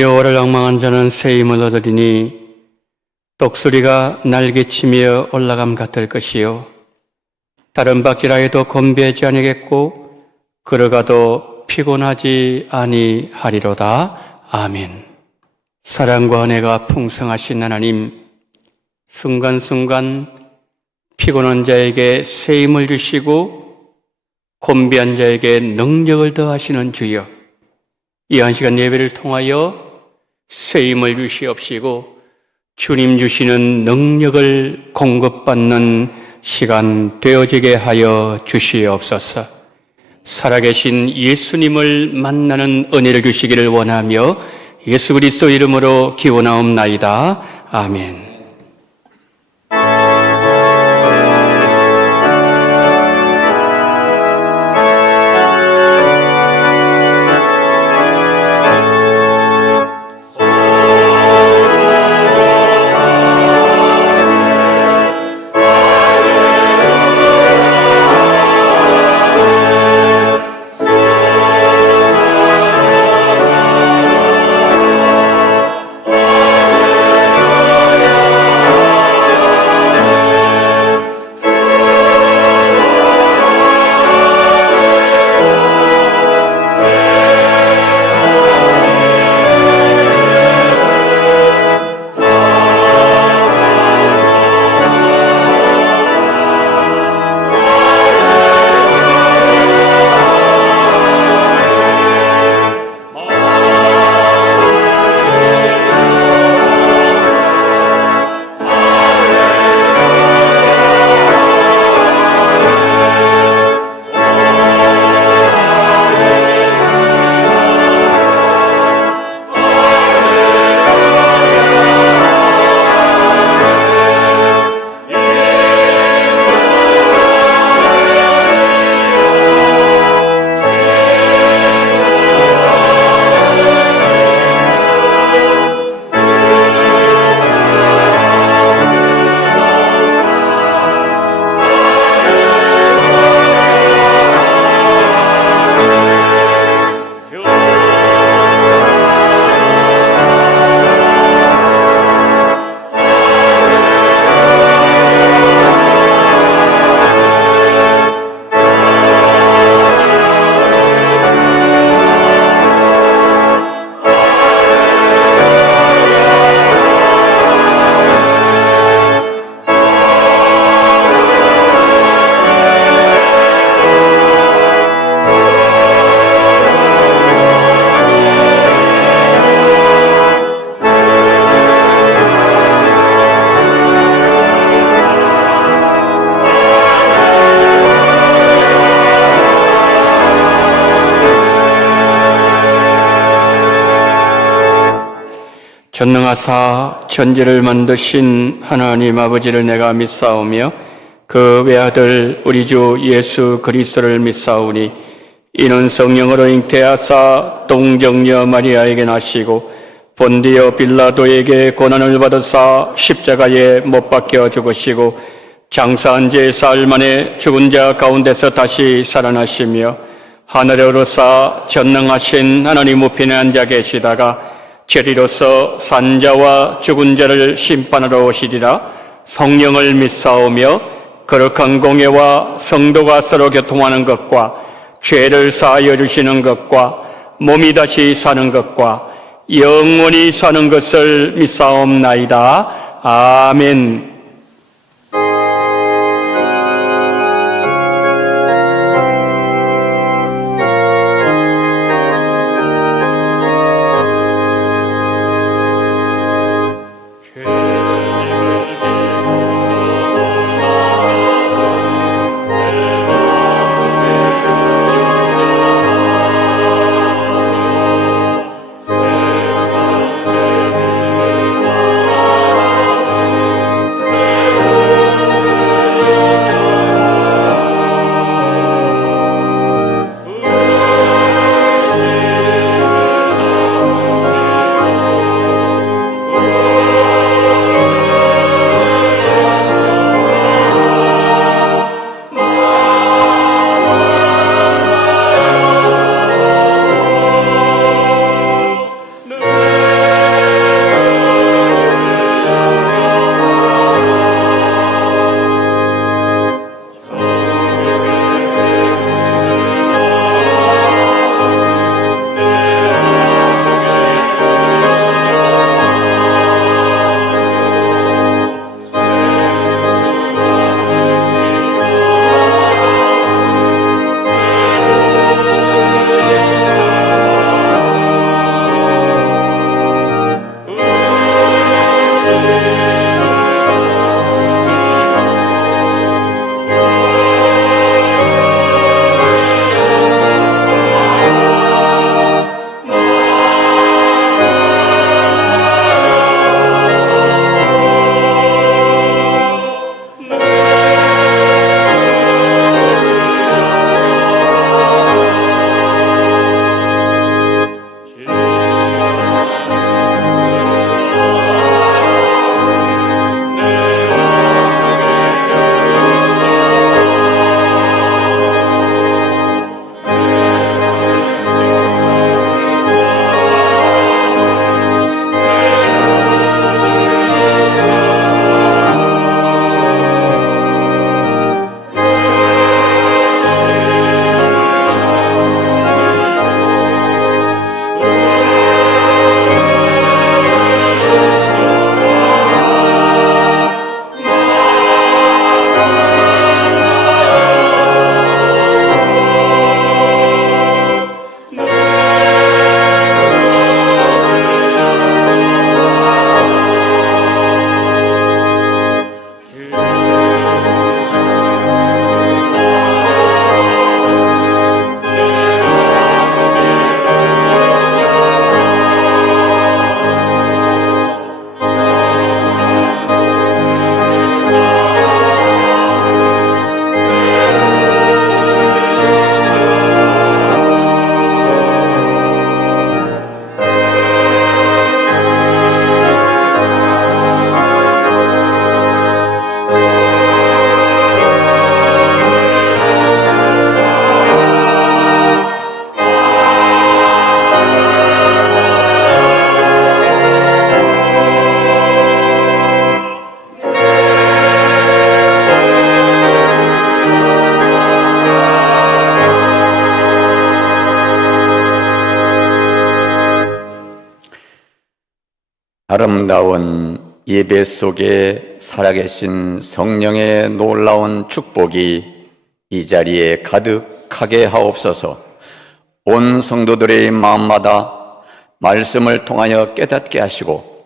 여호와를 앙망한 자는 새 힘을 얻으리니 독수리가 날개치며 올라감 같을 것이요 다른 바퀴라 해도 건배하지 아니겠고 걸어가도 피곤하지 아니하리로다. 아멘. 사랑과 은혜가 풍성하신 하나님, 순간순간 피곤한 자에게 새 힘을 주시고 곤비한 자에게 능력을 더하시는 주여, 이 한 시간 예배를 통하여 새 힘을 주시옵시고 주님 주시는 능력을 공급받는 시간 되어지게 하여 주시옵소서. 살아계신 예수님을 만나는 은혜를 주시기를 원하며 예수 그리스도 이름으로 기원하옵나이다. 아멘. 전능하사 천지를 만드신 하나님 아버지를 내가 믿사오며 그 외아들 우리 주 예수 그리스도를 믿사오니 이는 성령으로 잉태하사 동정녀 마리아에게 나시고 본디오 빌라도에게 고난을 받으사 십자가에 못 박혀 죽으시고 장사한 지 사흘 만에 죽은 자 가운데서 다시 살아나시며 하늘에 오르사 전능하신 하나님 우편에 앉아 계시다가 죄리로서 산자와 죽은 자를 심판하러 오시리라. 성령을 믿사오며 거룩한 공예와 성도가 서로 교통하는 것과 죄를 사하여 주시는 것과 몸이 다시 사는 것과 영원히 사는 것을 믿사옵나이다. 아멘. 아름다운 예배 속에 살아계신 성령의 놀라운 축복이 이 자리에 가득하게 하옵소서. 온 성도들의 마음마다 말씀을 통하여 깨닫게 하시고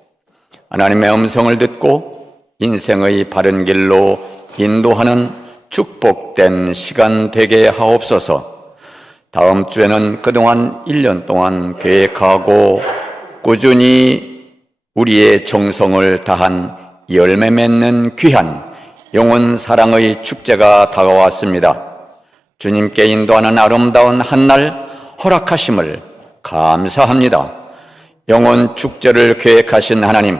하나님의 음성을 듣고 인생의 바른 길로 인도하는 축복된 시간 되게 하옵소서. 다음 주에는 그동안 1년 동안 계획하고 꾸준히 우리의 정성을 다한 열매 맺는 귀한 영혼 사랑의 축제가 다가왔습니다. 주님께 인도하는 아름다운 한날 허락하심을 감사합니다. 영혼 축제를 계획하신 하나님,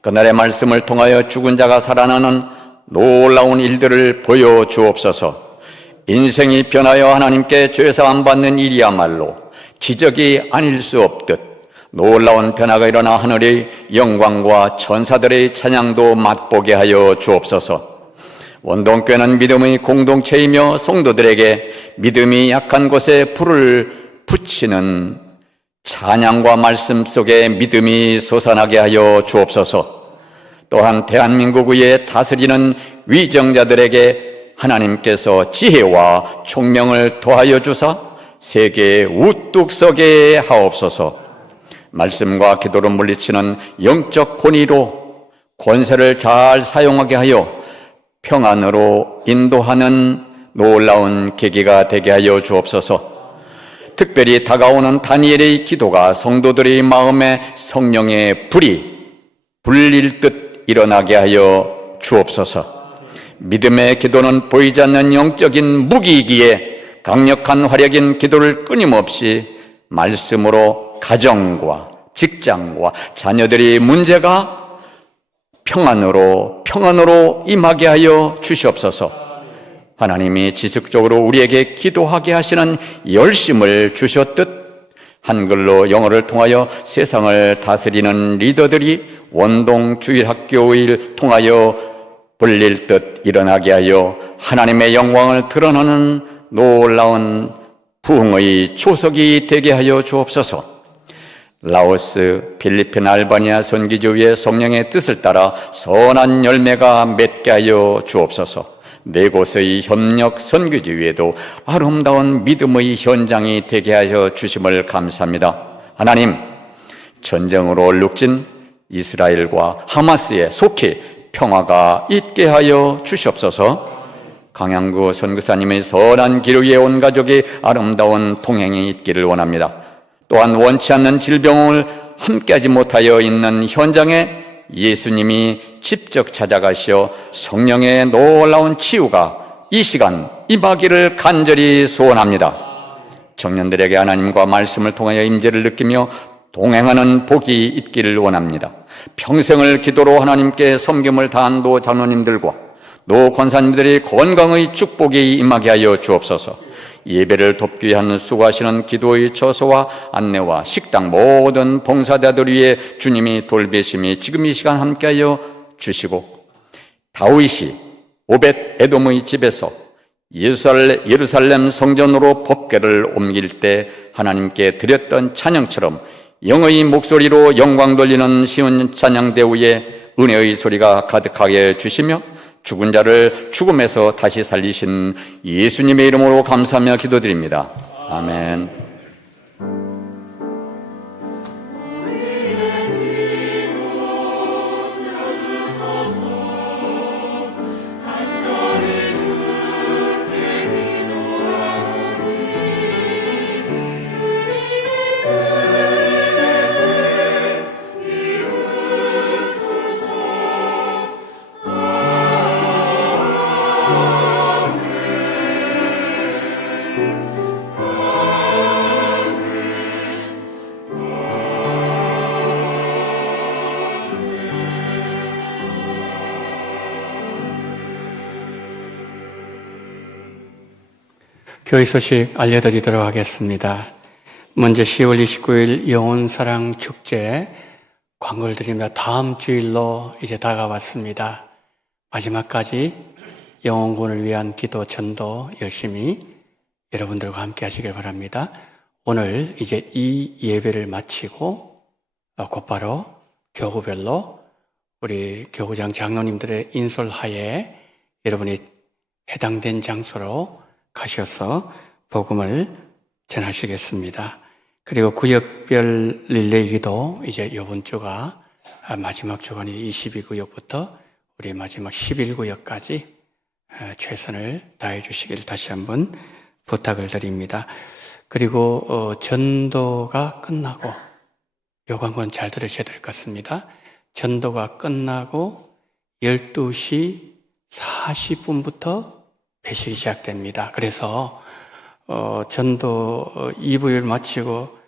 그날의 말씀을 통하여 죽은 자가 살아나는 놀라운 일들을 보여주옵소서. 인생이 변하여 하나님께 죄사함 받는 일이야말로 기적이 아닐 수 없듯 놀라운 변화가 일어나 하늘의 영광과 천사들의 찬양도 맛보게 하여 주옵소서. 원동교회는 믿음의 공동체이며 성도들에게 믿음이 약한 곳에 불을 붙이는 찬양과 말씀 속에 믿음이 솟아나게 하여 주옵소서. 또한 대한민국 위에 다스리는 위정자들에게 하나님께서 지혜와 총명을 더하여 주사 세계에 우뚝 서게 하옵소서. 말씀과 기도로 물리치는 영적 권위로 권세를 잘 사용하게 하여 평안으로 인도하는 놀라운 계기가 되게 하여 주옵소서. 특별히 다가오는 다니엘의 기도가 성도들의 마음에 성령의 불이 불릴 듯 일어나게 하여 주옵소서. 믿음의 기도는 보이지 않는 영적인 무기이기에 강력한 화력인 기도를 끊임없이 말씀으로 가정과 직장과 자녀들의 문제가 평안으로 임하게 하여 주시옵소서. 하나님이 지속적으로 우리에게 기도하게 하시는 열심을 주셨듯 한글로 영어를 통하여 세상을 다스리는 리더들이 원동주일학교를 통하여 불릴 듯 일어나게 하여 하나님의 영광을 드러나는 놀라운 부흥의 초석이 되게 하여 주옵소서. 라오스, 필리핀, 알바니아 선기지회의 성령의 뜻을 따라 선한 열매가 맺게 하여 주옵소서. 네 곳의 협력 선교지회에도 아름다운 믿음의 현장이 되게 하여 주심을 감사합니다. 하나님, 전쟁으로 얼룩진 이스라엘과 하마스에 속히 평화가 있게 하여 주시옵소서. 강양구 선교사님의 선한 길 위에 온 가족이 아름다운 동행이 있기를 원합니다. 또한 원치 않는 질병을 함께하지 못하여 있는 현장에 예수님이 직접 찾아가시어 성령의 놀라운 치유가 이 시간 임하기를 간절히 소원합니다. 청년들에게 하나님과 말씀을 통하여 임재를 느끼며 동행하는 복이 있기를 원합니다. 평생을 기도로 하나님께 섬김을 다한 도 장로님들과 노 권사님들의 건강의 축복이 임하게 하여 주옵소서. 예배를 돕기 위한 수고하시는 기도의 처소와 안내와 식당 모든 봉사자들 위해 주님이 돌보심이 지금 이 시간 함께하여 주시고, 다윗이 오벳 에돔의 집에서 예루살렘 성전으로 법궤를 옮길 때 하나님께 드렸던 찬양처럼 영의 목소리로 영광 돌리는 시온 찬양 대우에 은혜의 소리가 가득하게 주시며 죽은 자를 죽음에서 다시 살리신 예수님의 이름으로 감사하며 기도드립니다. 아멘. 교회 소식 알려드리도록 하겠습니다. 먼저 10월 29일 영혼사랑 축제 광고를 드리며 다음 주일로 이제 다가왔습니다. 마지막까지 영혼군을 위한 기도 전도 열심히 여러분들과 함께 하시길 바랍니다. 오늘 이제 이 예배를 마치고 곧바로 교구별로 우리 교구장 장로님들의 인솔하에 여러분이 해당된 장소로 가셔서 복음을 전하시겠습니다. 그리고 구역별 릴레이 기도 이제 이번 주가 마지막 주간이 22구역부터 우리 마지막 11구역까지 최선을 다해 주시길 다시 한번 부탁을 드립니다. 그리고 전도가 끝나고 요거 한번 잘 들으셔야 될 것 같습니다. 전도가 끝나고 12시 40분부터 배식이 시작됩니다. 그래서 전도 2부를 마치고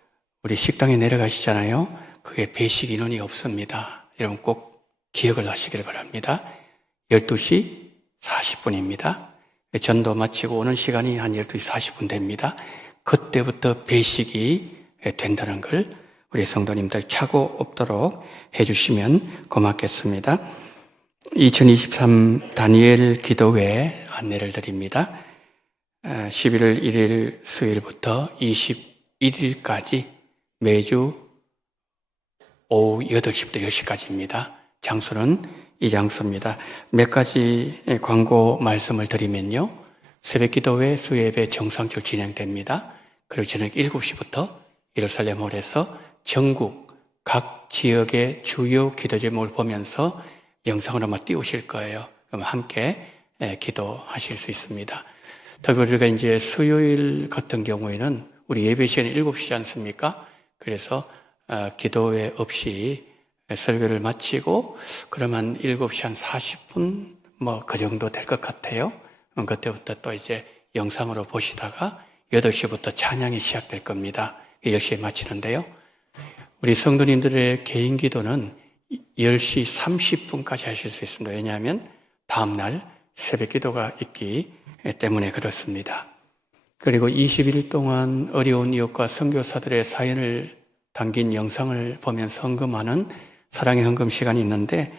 우리 식당에 내려가시잖아요. 그게 배식 인원이 없습니다. 여러분 꼭 기억을 하시길 바랍니다. 12시 40분입니다. 전도 마치고 오는 시간이 한 12시 40분 됩니다. 그때부터 배식이 된다는 걸 우리 성도님들 착오 없도록 해주시면 고맙겠습니다. 2023 다니엘 기도회 안내를 드립니다. 11월 1일 수요일부터 21일까지 매주 오후 8시부터 10시까지입니다. 장소는 이 장소입니다. 몇 가지 광고 말씀을 드리면요. 새벽 기도회 수요예배 정상적으로 진행됩니다. 그리고 저녁 7시부터 예루살렘홀에서 전국 각 지역의 주요 기도 제목을 보면서 영상으로 아마 띄우실 거예요. 그럼 함께 기도하실 수 있습니다. 특히 우리가 이제 수요일 같은 경우에는 우리 예배 시간이 7시지 않습니까? 그래서 기도회 없이 설교를 마치고 그러면 7시 한 40분 뭐 그 정도 될 것 같아요. 그때부터 또 이제 영상으로 보시다가 8시부터 찬양이 시작될 겁니다. 10시에 마치는데요. 우리 성도님들의 개인 기도는 10시 30분까지 하실 수 있습니다. 왜냐하면 다음날 새벽 기도가 있기 때문에 그렇습니다. 그리고 20일 동안 어려운 이웃과 선교사들의 사연을 담긴 영상을 보면서 헌금하는 사랑의 헌금 시간이 있는데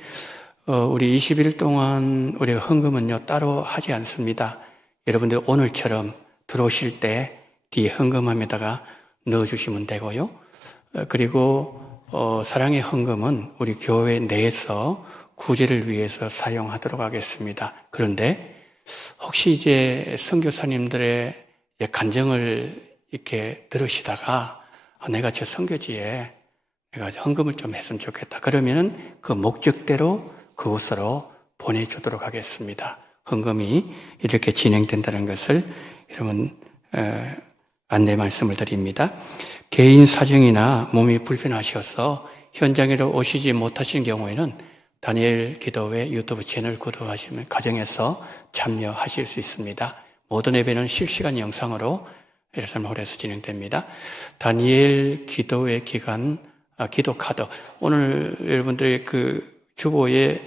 우리 20일 동안 우리가 헌금은요 따로 하지 않습니다. 여러분들 오늘처럼 들어오실 때 뒤에 헌금함에다가 넣어주시면 되고요. 그리고 사랑의 헌금은 우리 교회 내에서 구제를 위해서 사용하도록 하겠습니다. 그런데 혹시 이제 선교사님들의 간증을 이렇게 들으시다가 내가 저 선교지에 내가 헌금을 좀 했으면 좋겠다. 그러면은 그 목적대로 그곳으로 보내주도록 하겠습니다. 헌금이 이렇게 진행된다는 것을 여러분 안내 말씀을 드립니다. 개인 사정이나 몸이 불편하셔서 현장으로 오시지 못하신 경우에는 다니엘 기도회 유튜브 채널 구독하시면 가정에서 참여하실 수 있습니다. 모든 예배는 실시간 영상으로 예루살렘홀에서 진행됩니다. 다니엘 기도회 기간 기도 카드 오늘 여러분들의 그 주보에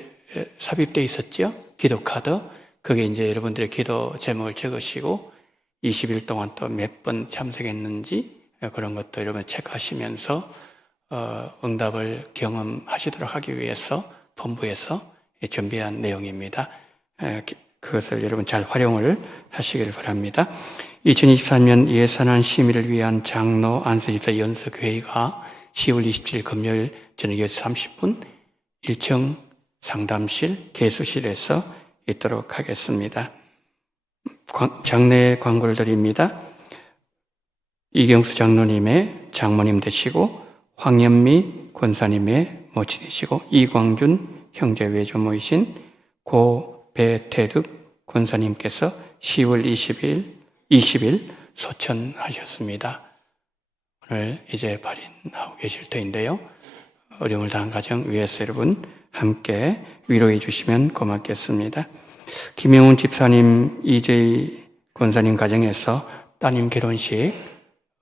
삽입되어 있었죠? 기도 카드 그게 이제 여러분들의 기도 제목을 적으시고 20일 동안 또 몇 번 참석했는지 그런 것도 여러분 체크하시면서 응답을 경험하시도록 하기 위해서 본부에서 준비한 내용입니다. 그것을 여러분 잘 활용을 하시길 바랍니다. 2023년 예산안 심의를 위한 장로 안수집사 연석회의가 10월 27일 금요일 저녁 6시 30분 1층 상담실 개수실에서 있도록 하겠습니다. 장례 광고를 드립니다. 이경수 장로님의 장모님 되시고 황현미 권사님의 모친이시고 이광준 형제 외조모이신 고 배태득 권사님께서 10월 20일 소천하셨습니다. 오늘 이제 발인하고 계실 터인데요. 어려움을 당한 가정 위해서 여러분 함께 위로해 주시면 고맙겠습니다. 김영훈 집사님, 이재희 권사님 가정에서 따님 결혼식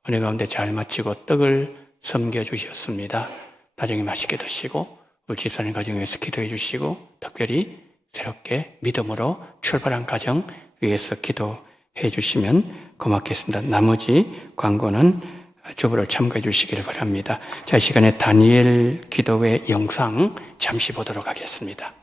은혜 가운데 잘 마치고 떡을 섬겨주셨습니다. 나중에 맛있게 드시고 우리 집사님 가정 위해서 기도해 주시고 특별히 새롭게 믿음으로 출발한 가정 위해서 기도해 주시면 고맙겠습니다. 나머지 광고는 주보를 참고해 주시기를 바랍니다. 자, 이 시간에 다니엘 기도회 영상 잠시 보도록 하겠습니다.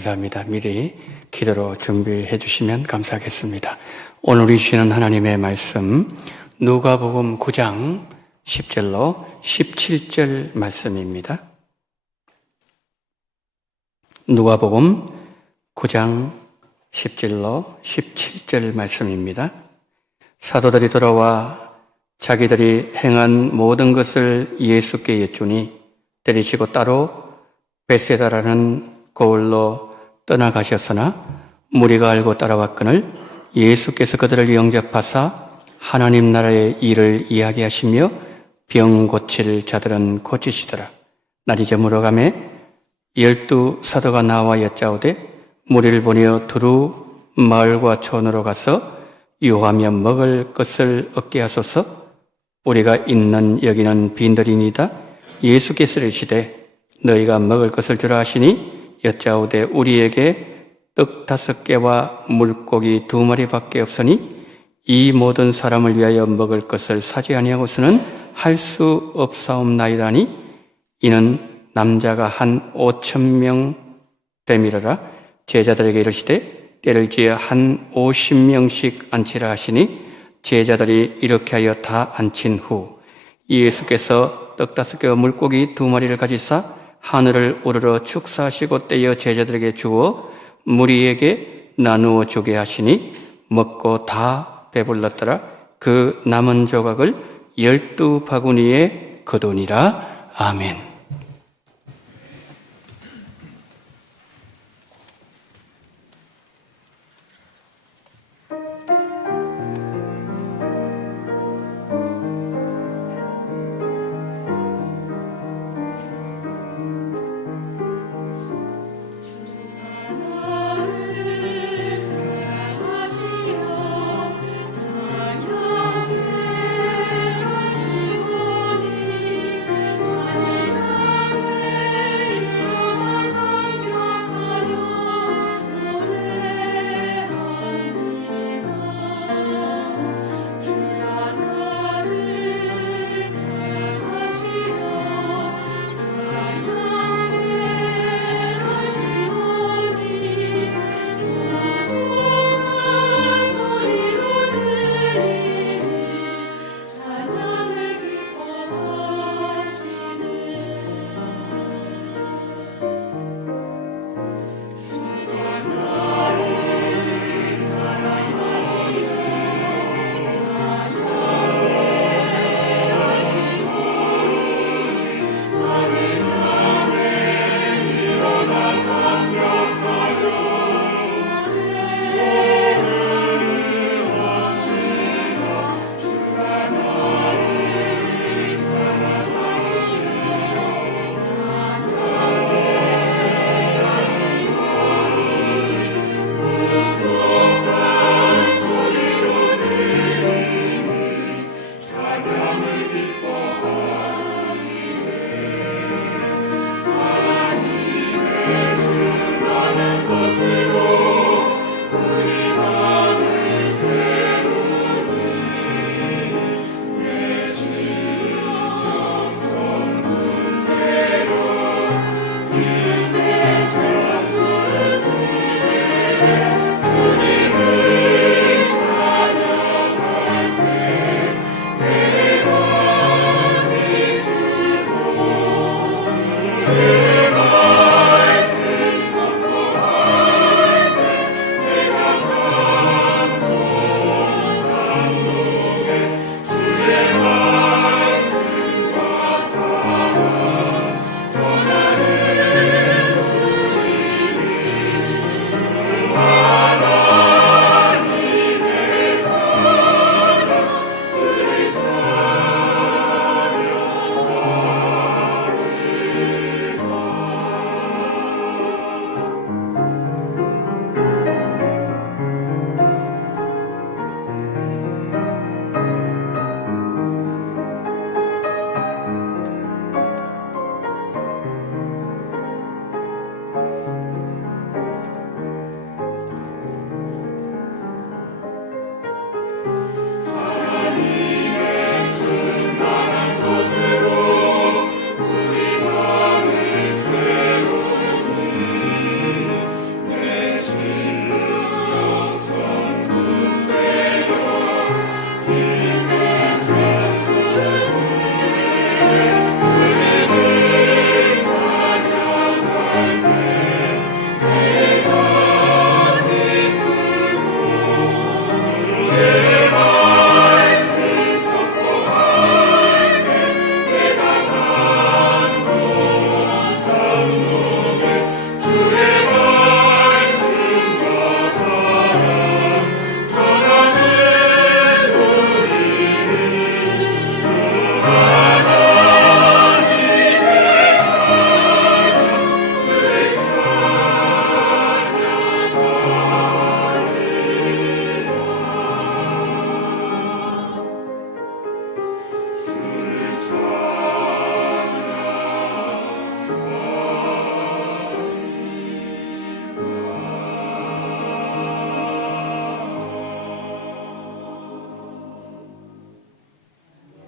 감사합니다. 미리 기도로 준비해 주시면 감사하겠습니다. 오늘 우리 주시는 하나님의 말씀 누가복음 9장 10절로 17절 말씀입니다. 누가복음 9장 10절로 17절 말씀입니다. 사도들이 돌아와 자기들이 행한 모든 것을 예수께 여쭈니 데리시고 따로 벳세다라는 고을로 떠나가셨으나 무리가 알고 따라왔거늘 예수께서 그들을 영접하사 하나님 나라의 일을 이야기하시며 병 고칠 자들은 고치시더라. 날이 저물어가매 12 사도가 나와 여짜오되 무리를 보내어 두루 마을과 촌으로 가서 유하며 먹을 것을 얻게 하소서. 우리가 있는 여기는 빈들이니이다. 예수께서 이르시되 너희가 먹을 것을 주라 하시니 여짜오되 우리에게 떡 5개와 물고기 2마리밖에 없으니 이 모든 사람을 위하여 먹을 것을 사지 아니하고서는 할 수 없사옵나이다니 이는 남자가 한 5,000명 되밀어라. 제자들에게 이르시되 때를 지어 한 50명씩 앉히라 하시니 제자들이 이렇게 하여 다 앉힌 후 예수께서 떡 5개와 물고기 2마리를 가지사 하늘을 우러러 축사하시고 떼어 제자들에게 주어 무리에게 나누어 주게 하시니 먹고 다 배불렀더라. 그 남은 조각을 12바구니에 거두니라. 아멘. 찬양해 하시오니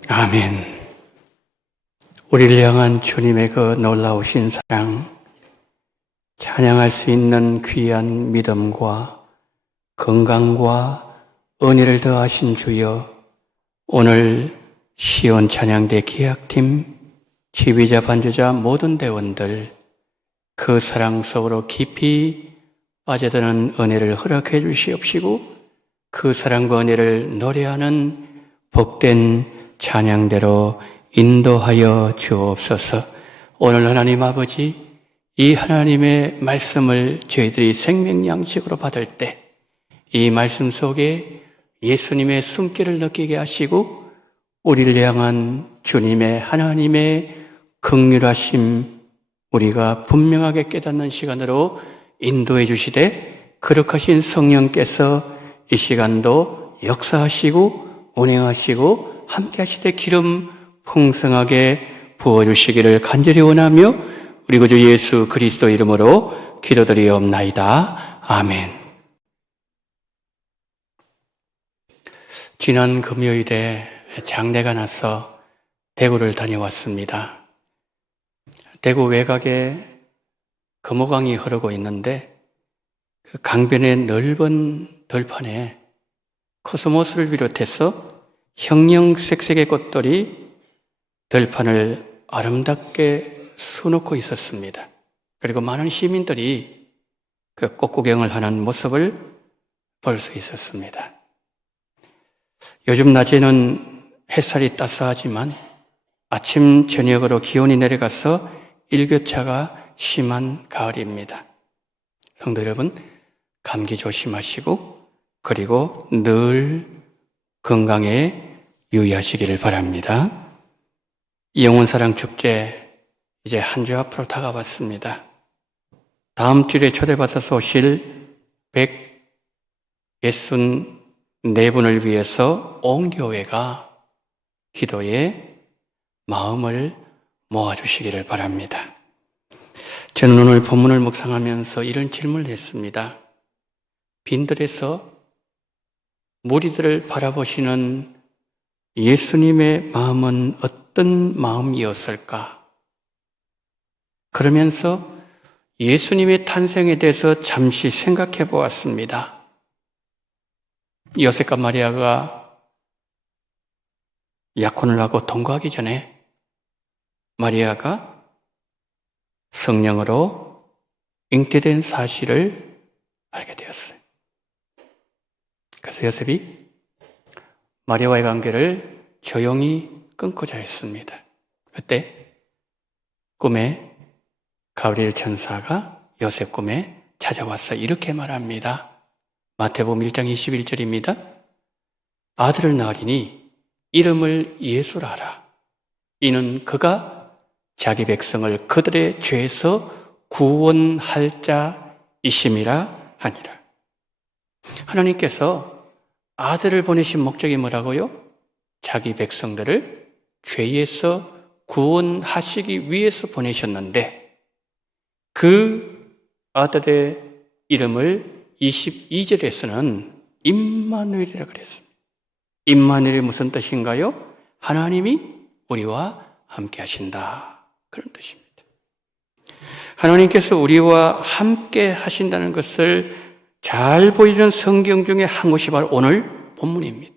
아멘. 우리를 향한 주님의 그 놀라우신 사랑, 찬양할 수 있는 귀한 믿음과 건강과 은혜를 더하신 주여, 오늘 시온 찬양대 기악팀, 지휘자, 반주자, 모든 대원들 그 사랑 속으로 깊이 빠져드는 은혜를 허락해 주시옵시고, 그 사랑과 은혜를 노래하는 복된 찬양대로 인도하여 주옵소서. 오늘 하나님 아버지, 이 하나님의 말씀을 저희들이 생명양식으로 받을 때 이 말씀 속에 예수님의 숨결을 느끼게 하시고, 우리를 향한 주님의 하나님의 긍휼하심 우리가 분명하게 깨닫는 시간으로 인도해 주시되, 거룩하신 성령께서 이 시간도 역사하시고 운행하시고 함께 하시되 기름 풍성하게 부어주시기를 간절히 원하며 우리 구주 예수 그리스도 이름으로 기도드리옵나이다. 아멘. 지난 금요일에 장례가 나서 대구를 다녀왔습니다. 대구 외곽에 금호강이 흐르고 있는데 그 강변의 넓은 들판에 코스모스를 비롯해서 형형색색의 꽃들이 들판을 아름답게 수놓고 있었습니다. 그리고 많은 시민들이 그 꽃구경을 하는 모습을 볼 수 있었습니다. 요즘 낮에는 햇살이 따스하지만 아침 저녁으로 기온이 내려가서 일교차가 심한 가을입니다. 성도 여러분, 감기 조심하시고 그리고 늘 건강에 유의하시기를 바랍니다. 영혼사랑 축제 이제 한 주 앞으로 다가왔습니다. 다음 주에 초대받아서 오실 164분을 위해서 온 교회가 기도에 마음을 모아주시기를 바랍니다. 저는 오늘 본문을 묵상하면서 이런 질문을 했습니다. 빈들에서 무리들을 바라보시는 예수님의 마음은 어떤 마음이었을까? 그러면서 예수님의 탄생에 대해서 잠시 생각해 보았습니다. 요셉과 마리아가 약혼을 하고 동거하기 전에 마리아가 성령으로 잉태된 사실을 알게 되었어요. 그래서 요셉이 마리아와의 관계를 조용히 끊고자 했습니다. 그때 꿈에 가브리엘 천사가 요셉 꿈에 찾아와서 이렇게 말합니다. 마태복음 1장 21절입니다. 아들을 낳으리니 이름을 예수라 하라. 이는 그가 자기 백성을 그들의 죄에서 구원할 자이심이라 하니라. 하나님께서 아들을 보내신 목적이 뭐라고요? 자기 백성들을 죄에서 구원하시기 위해서 보내셨는데, 그 아들의 이름을 22절에서는 임마누엘이라고 그랬습니다. 임마누엘이 무슨 뜻인가요? 하나님이 우리와 함께 하신다, 그런 뜻입니다. 하나님께서 우리와 함께 하신다는 것을 잘 보여주는 성경 중에 한 곳이 바로 오늘 본문입니다.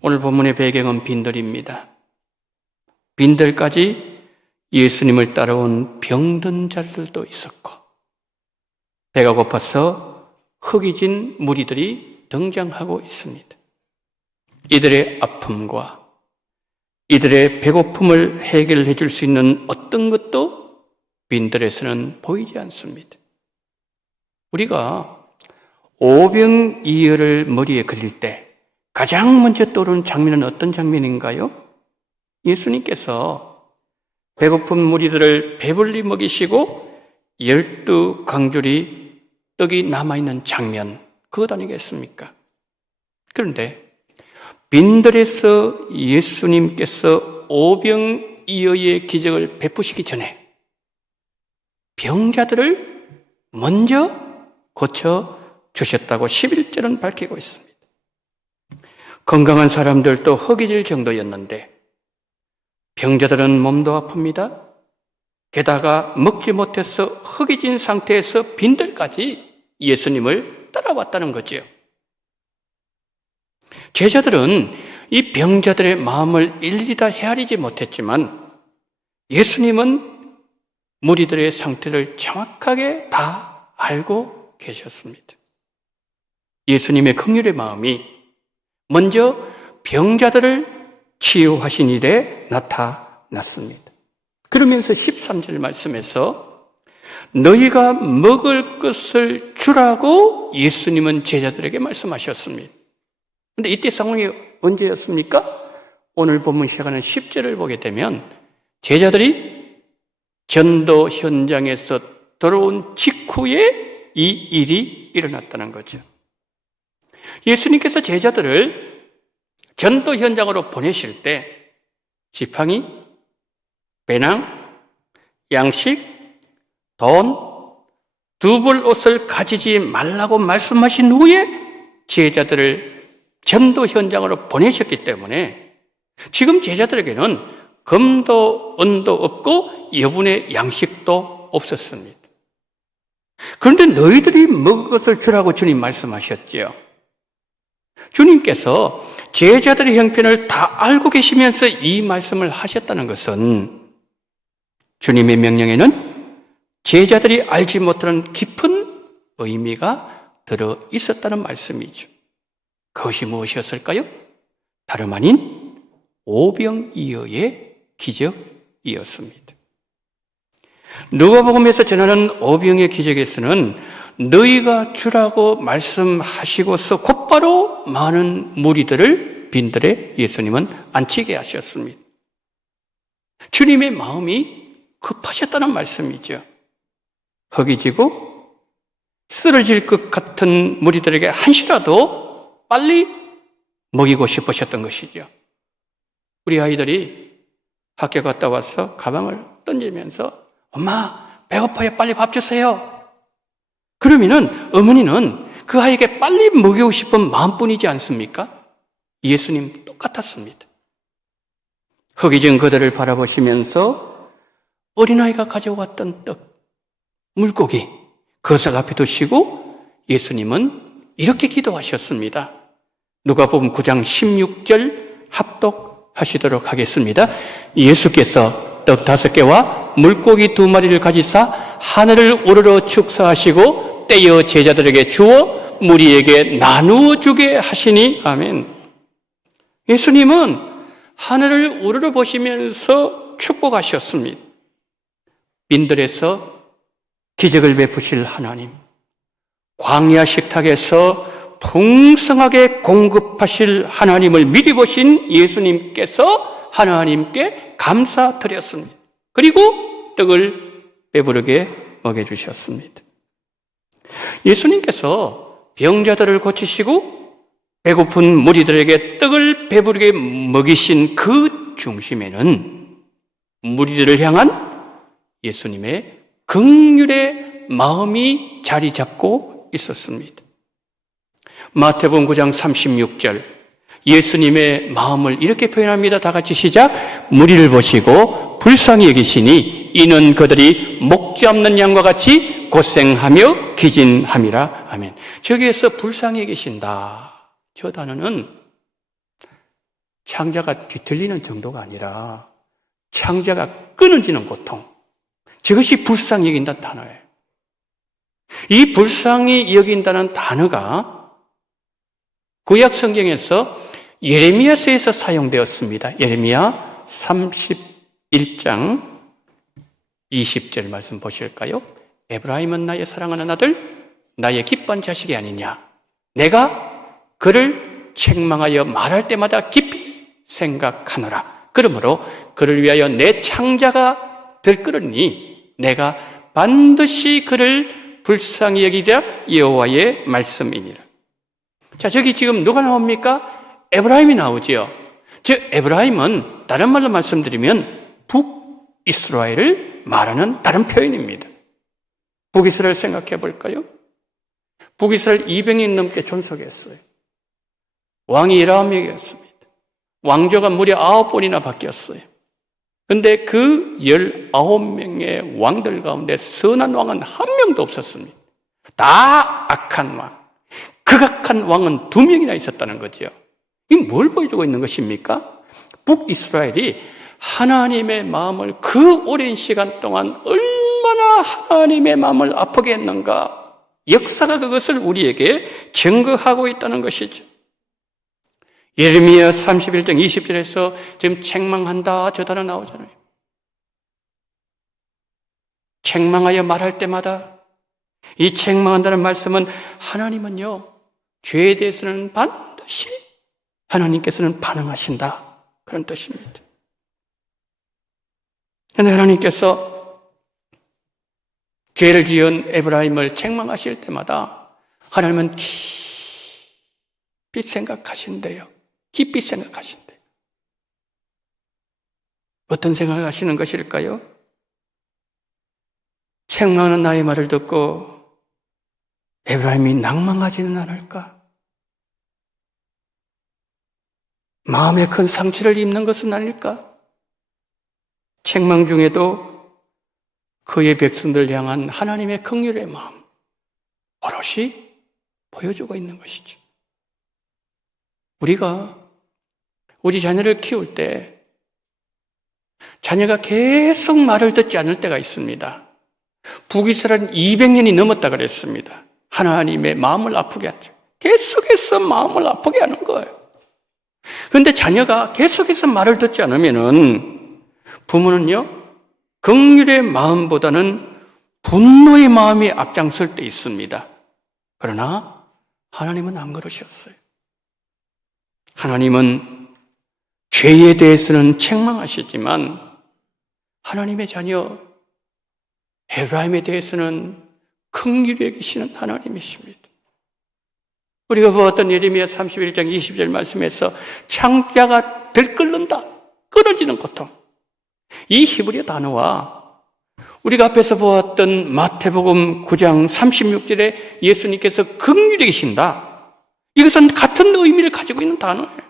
오늘 본문의 배경은 빈들입니다. 빈들까지 예수님을 따라온 병든 자들도 있었고, 배가 고파서 흙이 무리들이 등장하고 있습니다. 이들의 아픔과 이들의 배고픔을 해결해 줄 수 있는 어떤 것도 빈들에서는 보이지 않습니다. 우리가 오병이어를 머리에 그릴 때 가장 먼저 떠오르는 장면은 어떤 장면인가요? 예수님께서 배고픈 무리들을 배불리 먹이시고 12광줄이 떡이 남아있는 장면, 그것 아니겠습니까? 그런데 빈들에서 예수님께서 오병이어의 기적을 베푸시기 전에 병자들을 먼저 고쳐주셨다고 11절은 밝히고 있습니다. 건강한 사람들도 허기질 정도였는데 병자들은 몸도 아픕니다. 게다가 먹지 못해서 허기진 상태에서 빈들까지 예수님을 따라왔다는 거지요. 제자들은 이 병자들의 마음을 일일이 다 헤아리지 못했지만 예수님은 무리들의 상태를 정확하게 다 알고 계셨습니다. 예수님의 긍휼의 마음이 먼저 병자들을 치유하신 일에 나타났습니다. 그러면서 13절 말씀에서 너희가 먹을 것을 주라고 예수님은 제자들에게 말씀하셨습니다. 그런데 이때 상황이 언제였습니까? 오늘 본문 시작하는 10절을 보게 되면 제자들이 전도 현장에서 돌아온 직후에 이 일이 일어났다는 거죠. 예수님께서 제자들을 전도 현장으로 보내실 때 지팡이, 배낭, 양식, 돈, 두벌 옷을 가지지 말라고 말씀하신 후에 제자들을 전도 현장으로 보내셨기 때문에 지금 제자들에게는 금도 은도 없고 여분의 양식도 없었습니다. 그런데 너희들이 먹을 것을 주라고 주님 말씀하셨죠. 주님께서 제자들의 형편을 다 알고 계시면서 이 말씀을 하셨다는 것은 주님의 명령에는 제자들이 알지 못하는 깊은 의미가 들어 있었다는 말씀이죠. 그것이 무엇이었을까요? 다름 아닌 오병이어의 기적이었습니다. 누가복음에서 전하는 오병이어 기적에서는 너희가 주라고 말씀하시고서 곧바로 많은 무리들을 빈들에 예수님은 앉히게 하셨습니다. 주님의 마음이 급하셨다는 말씀이죠. 허기지고 쓰러질 것 같은 무리들에게 한시라도 빨리 먹이고 싶으셨던 것이죠. 우리 아이들이 학교 갔다 와서 가방을 던지면서 엄마 배고파요, 빨리 밥 주세요. 그러면은 어머니는 그 아이에게 빨리 먹이고 싶은 마음뿐이지 않습니까? 예수님 똑같았습니다. 허기진 그들을 바라보시면서 어린아이가 가져왔던 떡, 물고기, 그것을 앞에 두시고 예수님은 이렇게 기도하셨습니다. 누가복음 9장 16절 합독하시도록 하겠습니다. 예수께서 떡 5개와 물고기 2마리를 가지사 하늘을 우러러 축사하시고 떼어 제자들에게 주어 무리에게 나누어 주게 하시니 아멘. 예수님은 하늘을 우러러 보시면서 축복하셨습니다. 빈들에서 기적을 베푸실 하나님, 광야 식탁에서 풍성하게 공급하실 하나님을 미리 보신 예수님께서 하나님께 감사드렸습니다. 그리고 떡을 배부르게 먹여주셨습니다. 예수님께서 병자들을 고치시고 배고픈 무리들에게 떡을 배부르게 먹이신 그 중심에는 무리들을 향한 예수님의 긍휼의 마음이 자리 잡고 있었습니다. 마태복음 9장 36절 예수님의 마음을 이렇게 표현합니다. 다 같이 시작. 무리를 보시고 불쌍히 여기시니 이는 그들이 목자 없는 양과 같이 고생하며 기진함이라. 아멘. 저기에서 불쌍히 여기신다. 저 단어는 창자가 뒤틀리는 정도가 아니라 창자가 끊어지는 고통. 저것이 불쌍히 여긴다는 단어예요. 이 불쌍히 여긴다는 단어가 구약 성경에서 예레미야서에서 사용되었습니다. 예레미야 31장 20절 말씀 보실까요? 에브라임은 나의 사랑하는 아들, 나의 기뻐한 자식이 아니냐. 내가 그를 책망하여 말할 때마다 깊이 생각하노라. 그러므로 그를 위하여 내 창자가 들끓으니 내가 반드시 그를 불쌍히 여기리라. 여호와의 말씀이니라. 자, 저기 지금 누가 나옵니까? 에브라임이 나오지요. 즉 에브라임은 다른 말로 말씀드리면 북이스라엘을 말하는 다른 표현입니다. 북이스라엘 생각해 볼까요? 북이스라엘 200년 넘게 존속했어요. 왕이 19명이었습니다. 왕조가 무려 9번이나 바뀌었어요. 근데 그 19명의 왕들 가운데 선한 왕은 한 명도 없었습니다. 다 악한 왕, 극악한 왕은 2명이나 있었다는 거죠. 이게 뭘 보여주고 있는 것입니까? 북이스라엘이 하나님의 마음을 그 오랜 시간 동안 얼마나 하나님의 마음을 아프게 했는가, 역사가 그것을 우리에게 증거하고 있다는 것이죠. 예레미야 31장 20절에서 지금 책망한다 저 단어 나오잖아요. 책망하여 말할 때마다 이 책망한다는 말씀은 하나님은요, 죄에 대해서는 반드시 하나님께서는 반응하신다, 그런 뜻입니다. 그런데 하나님께서 죄를 지은 에브라임을 책망하실 때마다 하나님은 깊이 생각하신대요. 깊이 생각하신대요. 어떤 생각을 하시는 것일까요? 책망하는 나의 말을 듣고 에브라임이 낭망하지는 않을까? 마음에 큰 상처를 입는 것은 아닐까? 책망 중에도 그의 백성들 향한 하나님의 긍휼의 마음 오롯이 보여주고 있는 것이죠. 우리가 우리 자녀를 키울 때 자녀가 계속 말을 듣지 않을 때가 있습니다. 북이스라엘은 200년이 넘었다 그랬습니다. 하나님의 마음을 아프게 하죠. 계속해서 마음을 아프게 하는 거예요. 그런데 자녀가 계속해서 말을 듣지 않으면은 부모는요, 긍휼의 마음보다는 분노의 마음이 앞장설 때 있습니다. 그러나 하나님은 안 그러셨어요. 하나님은 죄에 대해서는 책망하시지만 하나님의 자녀 에브라임에 대해서는 긍휼히 여기시는 하나님이십니다. 우리가 보았던 예레미야 31장 20절 말씀에서 창자가 들끓는다, 끊어지는 고통, 이 히브리어 단어와 우리가 앞에서 보았던 마태복음 9장 36절에 예수님께서 긍휼히 계신다, 이것은 같은 의미를 가지고 있는 단어예요.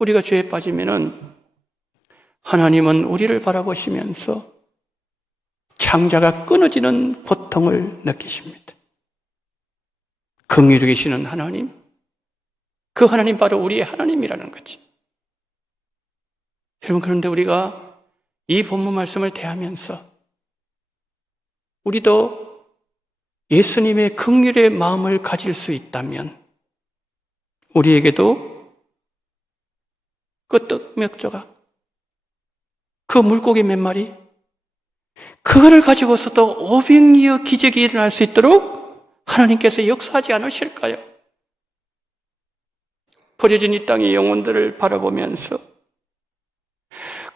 우리가 죄에 빠지면은 하나님은 우리를 바라보시면서 창자가 끊어지는 고통을 느끼십니다. 긍휼히 계시는 하나님, 그 하나님 바로 우리의 하나님이라는 거지. 여러분, 그런데 우리가 이 본문 말씀을 대하면서 우리도 예수님의 긍휼의 마음을 가질 수 있다면 우리에게도 그 떡 몇 조각, 그 물고기 몇 마리, 그거를 가지고서도 500리의 기적이 일어날 수 있도록 하나님께서 역사하지 않으실까요? 버려진 이 땅의 영혼들을 바라보면서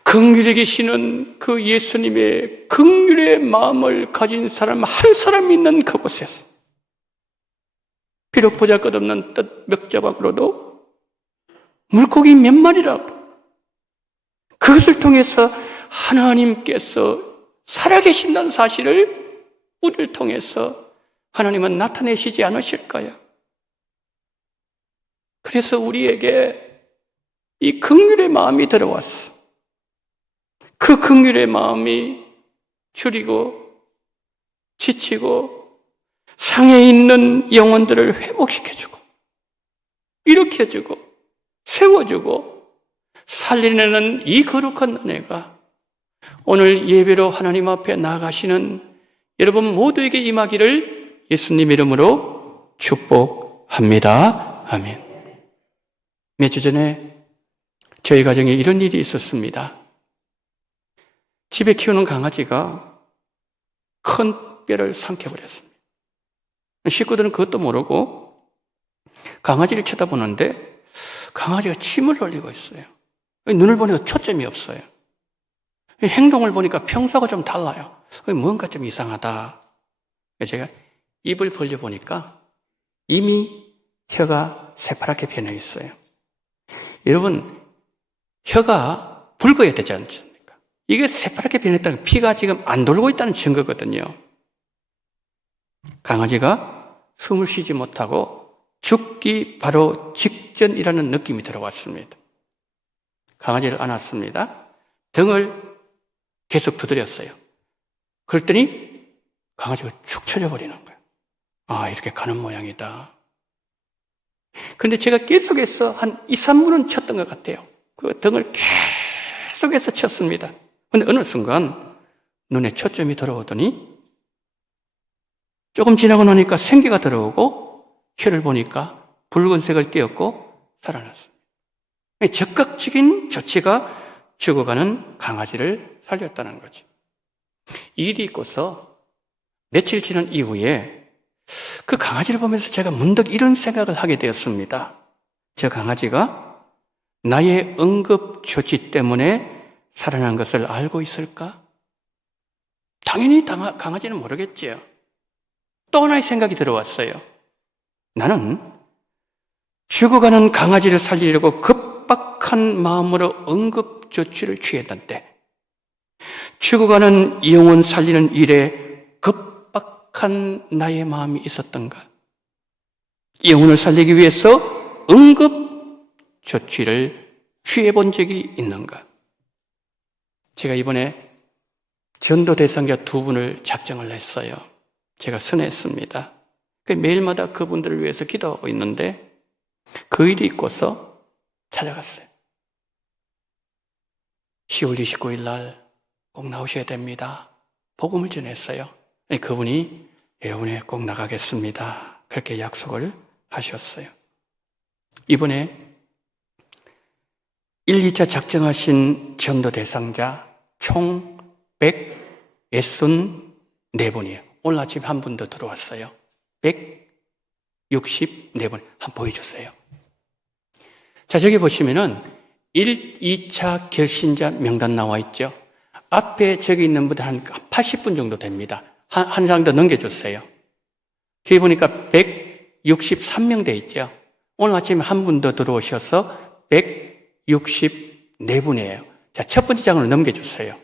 긍휼히 계시는 그 예수님의 긍휼의 마음을 가진 사람 한 사람 있는 그곳에서 비록 보잘것없는 떡 몇 조각으로도 물고기 몇 마리라도 그것을 통해서 하나님께서 살아계신다는 사실을 우리를 통해서 하나님은 나타내시지 않으실까요? 그래서 우리에게 이 긍휼의 마음이 들어왔어. 그 긍휼의 마음이 줄이고 지치고 상해 있는 영혼들을 회복시켜주고 일으켜주고 세워주고 살리는 이 거룩한 은혜가 오늘 예배로 하나님 앞에 나아가시는 여러분 모두에게 임하기를 예수님 이름으로 축복합니다. 아멘. 몇 주 전에 저희 가정에 이런 일이 있었습니다. 집에 키우는 강아지가 큰 뼈를 삼켜버렸습니다. 식구들은 그것도 모르고 강아지를 쳐다보는데 강아지가 침을 흘리고 있어요. 눈을 보니까 초점이 없어요. 행동을 보니까 평소하고 좀 달라요. 뭔가 좀 이상하다. 제가 입을 벌려보니까 이미 혀가 새파랗게 변해 있어요. 여러분, 혀가 붉어야 되지 않습니까? 이게 새파랗게 변했다는 건 피가 지금 안 돌고 있다는 증거거든요. 강아지가 숨을 쉬지 못하고 죽기 바로 직전이라는 느낌이 들어왔습니다. 강아지를 안았습니다. 등을 계속 두드렸어요. 그랬더니 강아지가 축 처져버리는 거예요. 아, 이렇게 가는 모양이다. 그런데 제가 계속해서 한 2, 3분은 쳤던 것 같아요. 그 등을 계속해서 쳤습니다. 그런데 어느 순간 눈에 초점이 들어오더니 조금 지나고 나니까 생기가 들어오고 혀를 보니까 붉은색을 띄었고 살아났습니다. 적극적인 조치가 죽어가는 강아지를 살렸다는 거죠. 이 일이 있고서 며칠 지난 이후에 그 강아지를 보면서 제가 문득 이런 생각을 하게 되었습니다. 저 강아지가 나의 응급 조치 때문에 살아난 것을 알고 있을까? 당연히 강아지는 모르겠지요. 또 하나의 생각이 들어왔어요. 나는 죽어가는 강아지를 살리려고 급박한 마음으로 응급 조치를 취했는데 죽어가는 영혼 살리는 일에 급박한 나의 마음이 있었던가? 영혼을 살리기 위해서 응급 조치를 취해본 적이 있는가? 제가 이번에 전도 대상자 2분을 작정을 했어요. 제가 선회했습니다. 매일마다 그분들을 위해서 기도하고 있는데 그 일이 있고서 찾아갔어요. 10월 29일 날 꼭 나오셔야 됩니다. 복음을 전했어요. 그분이 여러분에 꼭 나가겠습니다. 그렇게 약속을 하셨어요. 이번에 1, 2차 작정하신 전도 대상자 총 164분이에요. 오늘 아침 한 분 더 들어왔어요. 164분. 한번 보여주세요. 자, 저기 보시면은 1, 2차 결신자 명단 나와 있죠. 앞에 저기 있는 분들 한 80분 정도 됩니다. 한 장 더 넘겨줬어요. 뒤에 보니까 163명 돼 있죠. 오늘 아침에 한 분 더 들어오셔서 164분이에요. 자, 첫 번째 장을 넘겨주세요.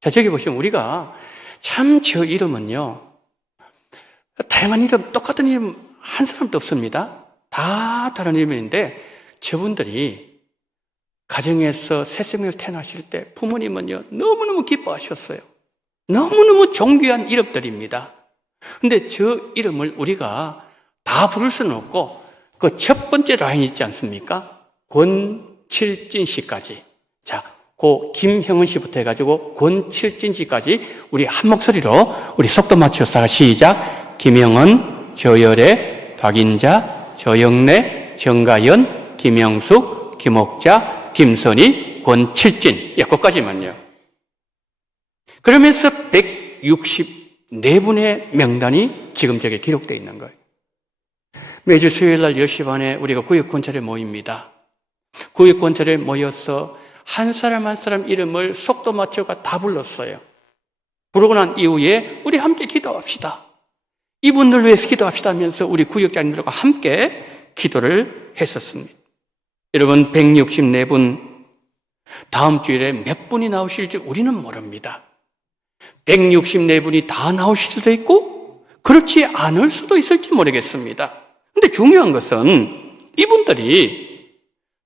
자, 저기 보시면 우리가 참 저 이름은요, 다양한 이름, 똑같은 이름 한 사람도 없습니다. 다 다른 이름인데 저분들이 가정에서 새 생명을 태어나실 때 부모님은요, 너무너무 기뻐하셨어요. 너무너무 존귀한 이름들입니다. 근데 저 이름을 우리가 다 부를 수는 없고 그 첫 번째 라인 있지 않습니까? 권칠진 씨까지. 자, 고 김형은 씨부터 해가지고 권칠진 씨까지 우리 한 목소리로 우리 속도 맞춰서 시작. 김형은, 조열애, 박인자, 조영래, 정가연, 김영숙, 김옥자, 김선희, 권칠진. 여기까지만요. 그러면서 164분의 명단이 지금 저게 기록되어 있는 거예요. 매주 수요일 날 10시 반에 우리가 구역권찰에 모입니다. 구역권찰에 모여서 한 사람 한 사람 이름을 속도 맞춰가 다 불렀어요. 부르고 난 이후에 우리 함께 기도합시다. 이분들 위해서 기도합시다 하면서 우리 구역장님들과 함께 기도를 했었습니다. 여러분 164분, 다음 주일에 몇 분이 나오실지 우리는 모릅니다. 164분이 다 나오실 수도 있고 그렇지 않을 수도 있을지 모르겠습니다. 근데 중요한 것은 이분들이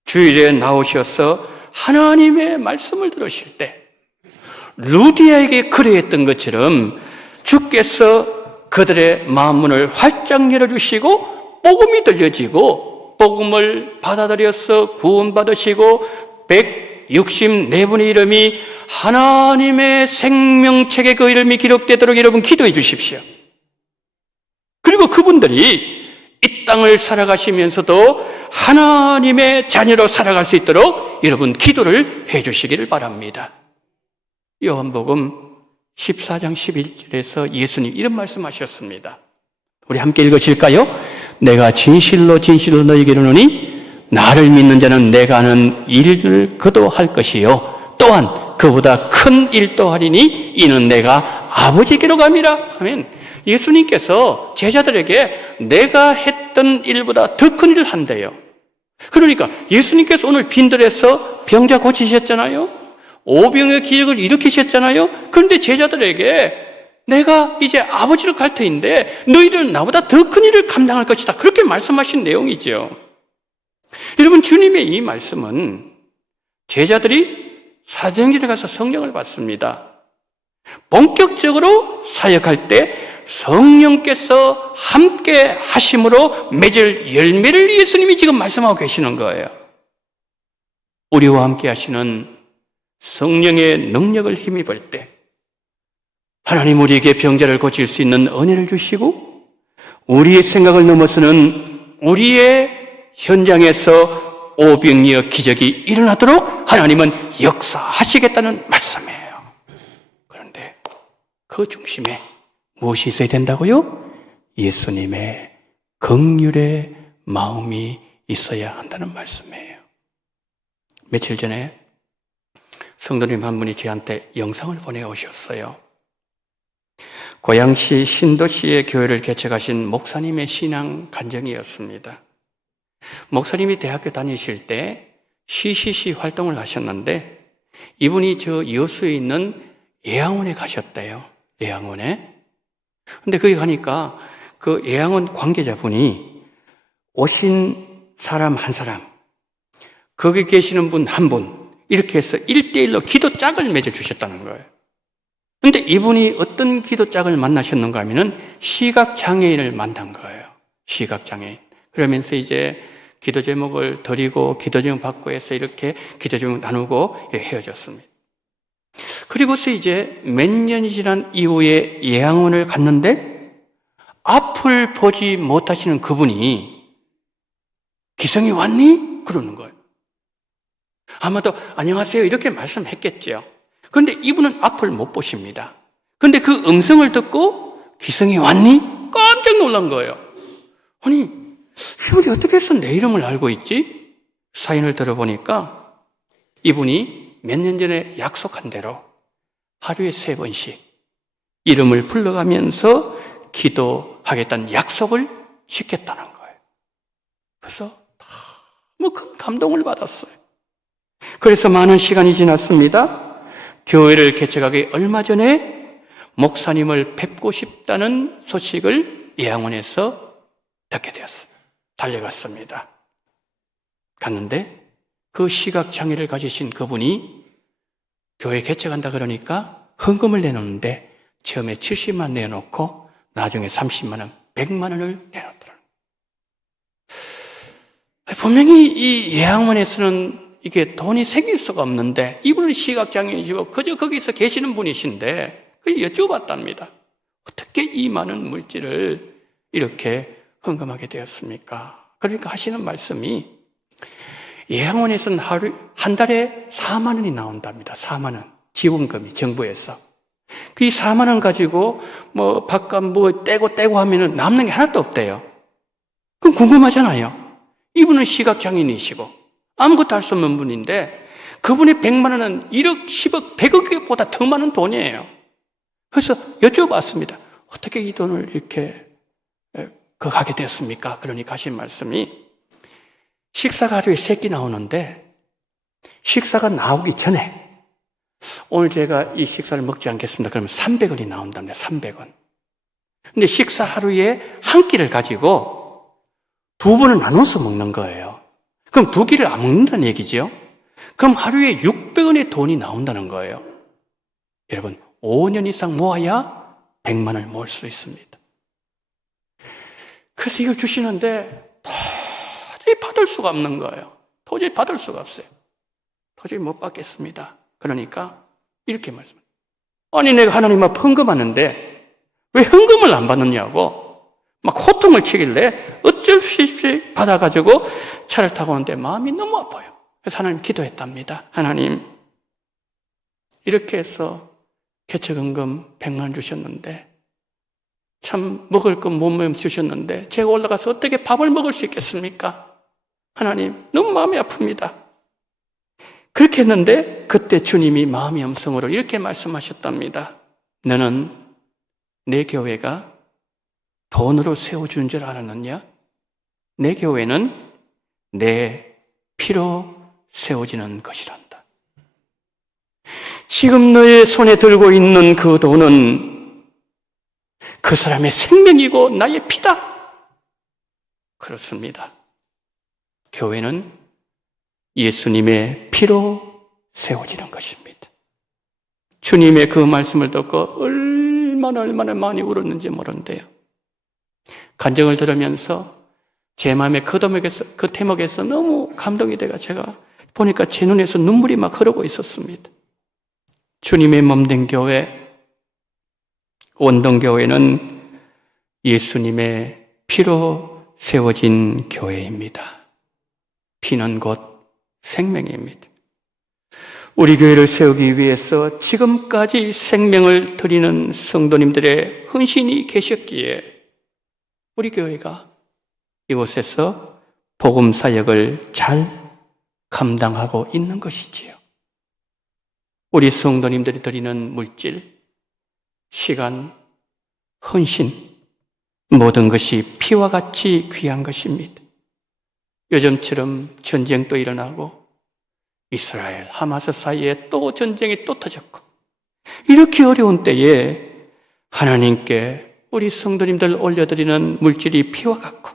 주일에 나오셔서 하나님의 말씀을 들으실 때 루디아에게 그러했던 것처럼 주께서 그들의 마음문을 활짝 열어주시고 복음이 들려지고 복음을 받아들여서 구원받으시고 164분의 이름이 하나님의 생명책에 그 이름이 기록되도록 여러분 기도해 주십시오. 그리고 그분들이 이 땅을 살아가시면서도 하나님의 자녀로 살아갈 수 있도록 여러분 기도를 해 주시기를 바랍니다. 요한복음 14장 11절에서 예수님 이런 말씀하셨습니다. 우리 함께 읽으실까요? 내가 진실로 진실로 너희에게 이르노니 나를 믿는 자는 내가 하는 일을 그도 할 것이요 또한 그보다 큰 일도 하리니 이는 내가 아버지께로 감이라 하면 예수님께서 제자들에게 내가 했던 일보다 더 큰 일을 한대요. 그러니까 예수님께서 오늘 빈들에서 병자 고치셨잖아요. 오병의 기적을 일으키셨잖아요. 그런데 제자들에게 내가 이제 아버지를 갈 터인데 너희들은 나보다 더 큰 일을 감당할 것이다. 그렇게 말씀하신 내용이죠. 여러분, 주님의 이 말씀은 제자들이 사도행전에 가서 성령을 받습니다. 본격적으로 사역할 때 성령께서 함께 하심으로 맺을 열매를 예수님이 지금 말씀하고 계시는 거예요. 우리와 함께 하시는 성령의 능력을 힘입을 때 하나님 우리에게 병자를 고칠 수 있는 은혜를 주시고 우리의 생각을 넘어서는 우리의 현장에서 오병이어 기적이 일어나도록 하나님은 역사하시겠다는 말씀이에요. 그런데 그 중심에 무엇이 있어야 된다고요? 예수님의 긍휼의 마음이 있어야 한다는 말씀이에요. 며칠 전에 성도님 한 분이 저한테 영상을 보내오셨어요. 고양시 신도시의 교회를 개척하신 목사님의 신앙 간증이었습니다. 목사님이 대학교 다니실 때 CCC 활동을 하셨는데 이분이 저 여수에 있는 예양원에 가셨대요. 예양원에. 근데 거기 가니까 그 예양원 관계자분이 오신 사람 한 사람, 거기 계시는 분 한 분, 이렇게 해서 1대1로 기도짝을 맺어주셨다는 거예요. 근데 이분이 어떤 기도짝을 만나셨는가 하면은 시각장애인을 만난 거예요. 시각장애인. 그러면서 이제 기도 제목을 드리고 기도 제목 받고 해서 이렇게 기도 제목 나누고 이렇게 헤어졌습니다. 그리고서 이제 몇 년이 지난 이후에 예양원을 갔는데 앞을 보지 못하시는 그분이 기성이 왔니? 그러는 거예요. 아마도 안녕하세요 이렇게 말씀했겠죠. 그런데 이분은 앞을 못 보십니다. 그런데 그 음성을 듣고 기성이 왔니? 깜짝 놀란 거예요. 아니, 이분이 어떻게 해서 내 이름을 알고 있지? 사연을 들어보니까 이분이 몇 년 전에 약속한 대로 하루에 3번씩 이름을 불러가면서 기도하겠다는 약속을 지켰다는 거예요. 그래서 너무 큰 감동을 받았어요. 그래서 많은 시간이 지났습니다. 교회를 개척하기 얼마 전에 목사님을 뵙고 싶다는 소식을 예양원에서 듣게 되었습니다. 달려갔습니다. 갔는데 그 시각장애를 가지신 그분이 교회 개척한다 그러니까 헌금을 내놓는데 처음에 70만 원 내놓고 나중에 30만 원, 100만 원을 내놓더라고요. 분명히 이 예양원에서는 이게 돈이 생길 수가 없는데 이분은 시각장애인이시고 그저 거기서 계시는 분이신데 여쭤봤답니다. 어떻게 이 많은 물질을 이렇게 헌금하게 되었습니까? 그러니까 하시는 말씀이 예양원에서는 한 달에 4만 원이 나온답니다. 4만 원 지원금이 정부에서. 그 4만 원 가지고 뭐 밥값 뭐 떼고 하면은 남는 게 하나도 없대요. 그럼 궁금하잖아요. 이분은 시각장애인이시고 아무것도 할 수 없는 분인데 그분의 100만 원은 1억, 10억, 100억보다 더 많은 돈이에요. 그래서 여쭤봤습니다. 어떻게 이 돈을 이렇게 하게 되었습니까? 그러니까 하신 말씀이 식사가 하루에 3끼 나오는데 식사가 나오기 전에 오늘 제가 이 식사를 먹지 않겠습니다. 그러면 300원이 나온답니다. 300원. 근데 식사 하루에 한 끼를 가지고 2번을 나눠서 먹는 거예요. 그럼 2끼를 안 먹는다는 얘기죠. 그럼 하루에 600원의 돈이 나온다는 거예요. 여러분 5년 이상 모아야 100만 원을 모을 수 있습니다. 그래서 이걸 주시는데 도저히 받을 수가 없는 거예요. 도저히 받을 수가 없어요. 도저히 못 받겠습니다. 그러니까 이렇게 말씀해요. 아니 내가 하나님 앞 헌금하는데 왜 헌금을 안 받느냐고 막 호통을 치길래 어쩔 수 없이 받아가지고 차를 타고 오는데 마음이 너무 아파요. 그래서 하나님 기도했답니다. 하나님 이렇게 해서 개척헌금 100만 원 주셨는데 참 먹을 것 못 주셨는데 제가 올라가서 어떻게 밥을 먹을 수 있겠습니까? 하나님 너무 마음이 아픕니다. 그렇게 했는데 그때 주님이 마음의 음성으로 이렇게 말씀하셨답니다. 너는 내 교회가 돈으로 세워주는 줄 알았느냐? 내 교회는 내 피로 세워지는 것이란다. 지금 너의 손에 들고 있는 그 돈은 그 사람의 생명이고 나의 피다. 그렇습니다. 교회는 예수님의 피로 세워지는 것입니다. 주님의 그 말씀을 듣고 얼마나 많이 울었는지 모르는데요. 간증을 들으면서 제 마음에 그 대목에서 너무 감동이 돼가 제가 보니까 제 눈에서 눈물이 막 흐르고 있었습니다. 주님의 몸된 교회, 원동교회는 예수님의 피로 세워진 교회입니다. 피는 곧 생명입니다. 우리 교회를 세우기 위해서 지금까지 생명을 드리는 성도님들의 헌신이 계셨기에 우리 교회가 이곳에서 복음 사역을 잘 감당하고 있는 것이지요. 우리 성도님들이 드리는 물질, 시간, 헌신, 모든 것이 피와 같이 귀한 것입니다. 요즘처럼 전쟁도 일어나고 이스라엘, 하마스 사이에 또 전쟁이 또 터졌고 이렇게 어려운 때에 하나님께 우리 성도님들 올려드리는 물질이 피와 같고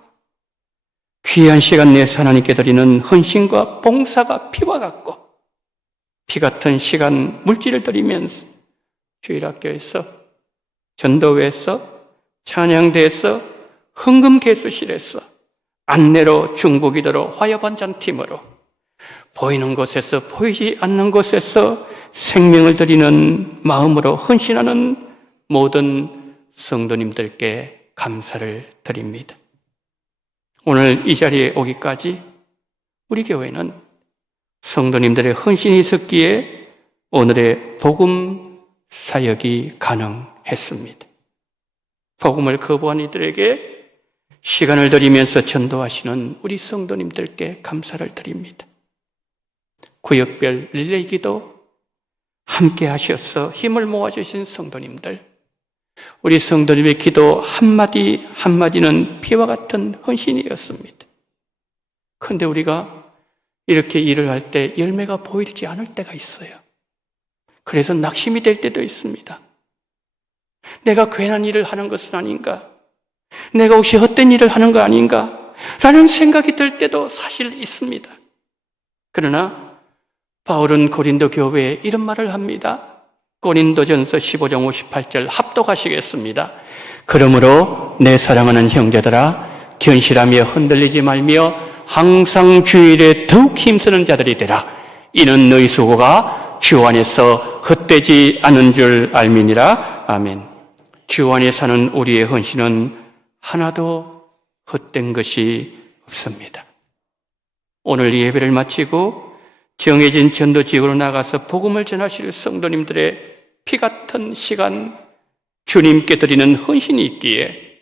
귀한 시간 내에서 하나님께 드리는 헌신과 봉사가 피와 같고 피 같은 시간, 물질을 드리면서 주일학교에서, 전도회에서, 찬양대에서, 헌금개수실에서, 안내로, 중보기도로, 화요반찬팀으로 보이는 곳에서, 보이지 않는 곳에서 생명을 드리는 마음으로 헌신하는 모든 성도님들께 감사를 드립니다. 오늘 이 자리에 오기까지 우리 교회는 성도님들의 헌신이 있었기에 오늘의 복음 사역이 가능했습니다. 복음을 거부한 이들에게 시간을 들이면서 전도하시는 우리 성도님들께 감사를 드립니다. 구역별 릴레이 기도 함께 하셔서 힘을 모아주신 성도님들, 우리 성도님의 기도 한마디 한마디는 피와 같은 헌신이었습니다. 그런데 우리가 이렇게 일을 할 때 열매가 보이지 않을 때가 있어요. 그래서 낙심이 될 때도 있습니다. 내가 괜한 일을 하는 것은 아닌가? 내가 혹시 헛된 일을 하는 거 아닌가? 라는 생각이 들 때도 사실 있습니다. 그러나 바울은 고린도 교회에 이런 말을 합니다. 고린도전서 15장 58절 합독하시겠습니다. 그러므로 내 사랑하는 형제들아 견실하며 흔들리지 말며 항상 주일에 더욱 힘쓰는 자들이 되라. 이는 너희 수고가 주 안에서 헛되지 않은 줄 알미니라. 아멘. 주 안에 사는 우리의 헌신은 하나도 헛된 것이 없습니다. 오늘 예배를 마치고 정해진 전도지역으로 나가서 복음을 전하실 성도님들의 피 같은 시간, 주님께 드리는 헌신이 있기에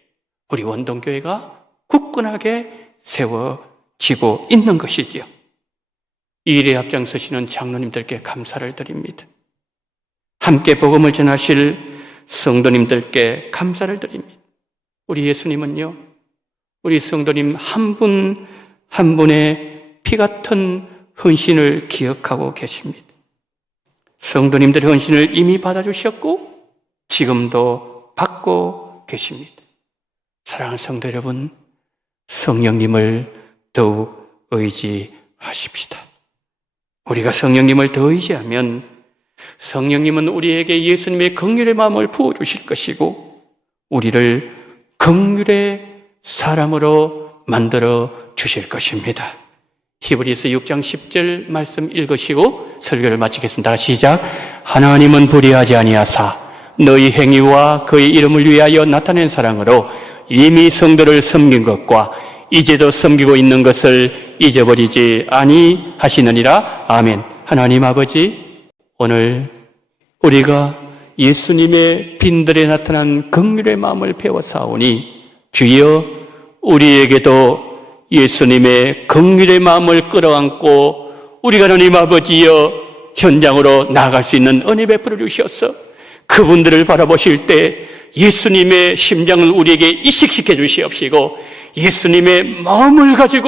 우리 원동교회가 굳건하게 세워지고 있는 것이지요. 이 일에 앞장서시는 장로님들께 감사를 드립니다. 함께 복음을 전하실 성도님들께 감사를 드립니다. 우리 예수님은요, 우리 성도님 한 분 한 분의 피 같은 헌신을 기억하고 계십니다. 성도님들의 헌신을 이미 받아주셨고 지금도 받고 계십니다. 사랑하는 성도 여러분, 성령님을 더욱 의지하십시다. 우리가 성령님을 더 의지하면 성령님은 우리에게 예수님의 긍휼의 마음을 부어주실 것이고 우리를 긍휼의 사람으로 만들어 주실 것입니다. 히브리서 6장 10절 말씀 읽으시고 설교를 마치겠습니다. 시작. 하나님은 불의하지 아니하사 너희 행위와 그의 이름을 위하여 나타낸 사랑으로 이미 성도를 섬긴 것과 이제도 섬기고 있는 것을 잊어버리지 아니하시느니라. 아멘. 하나님 아버지, 오늘 우리가 예수님의 빈들에 나타난 긍휼의 마음을 배워사오니 주여 우리에게도 예수님의 긍휼의 마음을 끌어안고 우리가 하나님 아버지여 현장으로 나아갈 수 있는 은혜 베풀어 주셔서 그분들을 바라보실 때 예수님의 심장을 우리에게 이식시켜 주시옵시고 예수님의 마음을 가지고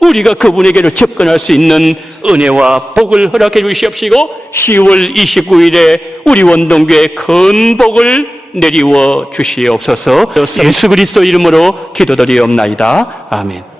우리가 그분에게로 접근할 수 있는 은혜와 복을 허락해 주시옵시고 10월 29일에 우리 원동교회 큰 복을 내리워 주시옵소서. 예수 그리스도 이름으로 기도드리옵나이다. 아멘.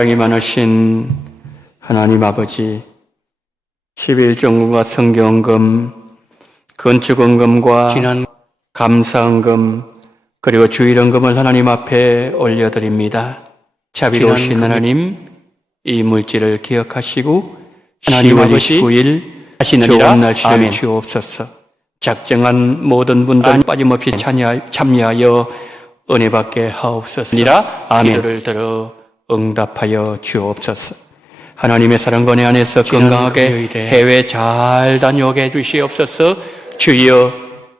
사랑이 많으신 하나님 아버지, 11정금과 성경금, 건축원금과 지난 감사원금, 그리고 주일원금을 하나님 앞에 올려드립니다. 자비로우신 하나님, 이 물질을 기억하시고 하나님 아버지 9일 좋은 날씨를 주옵소서. 작정한 모든 분들 빠짐없이 참여하여 은혜 받게 하옵소서. 기도를 들어 응답하여 주옵소서. 하나님의 사랑과 은혜 안에서 건강하게 해외 잘 다녀오게 해주시옵소서. 주여